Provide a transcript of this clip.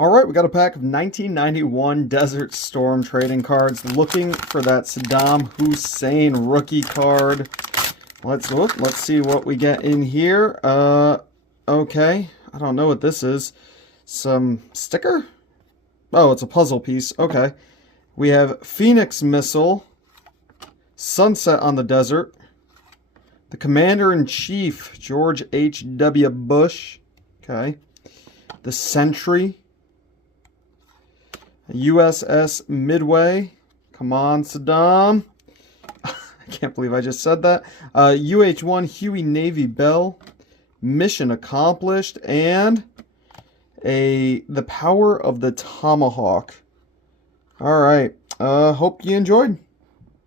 All right, we got a pack of 1991 Desert Storm trading cards. Looking for that Saddam Hussein rookie card. Let's look. Let's see what we get in here. Okay. I don't know what this is. Some sticker? Oh, it's a puzzle piece. Okay. We have Phoenix Missile, Sunset on the Desert, the Commander-in-Chief, George H.W. Bush. Okay. The Sentry, USS Midway. Come on, Saddam. I can't believe I just said that. UH-1 Huey Navy Bell. Mission accomplished. And the Power of the Tomahawk. All right. Hope you enjoyed.